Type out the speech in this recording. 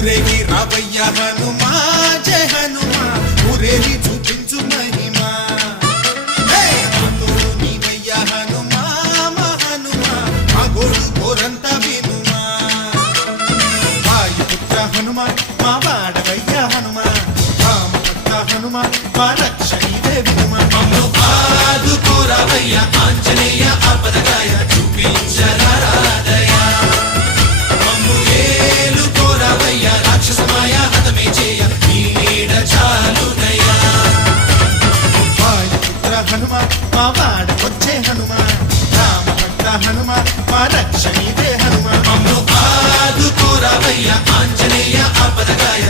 ఊరేగి రావయ్య హనుమా జయ హనుమా ఊరేగి చూపించు మహిమా నీవయ్య హనుమా మా హనుమా మా గోడు కోరంత వినుమా వాయుపుత్ర హనుమా మా వాడవయ్య హనుమా రామభక్త హనుమా మా రక్షణీదే వినుమా మమ్ము ఆదుకోరావయ్య ఆంజనేయ ఆపదగాయ చూపించరాదయ మమ్ము ఏలుకోరావయ్య రాక్షసమాయ హతమే చేయ నీ నీడ చాలునయ్యా వాయుపుత్ర హనుమా మా వాడకొచ్చే హనుమా రామభక్త హనుమా మా రక్షణీదే హనుమా మమ్ము ఆదుకోరావయ్య ఆంజనేయ ఆపదగాయ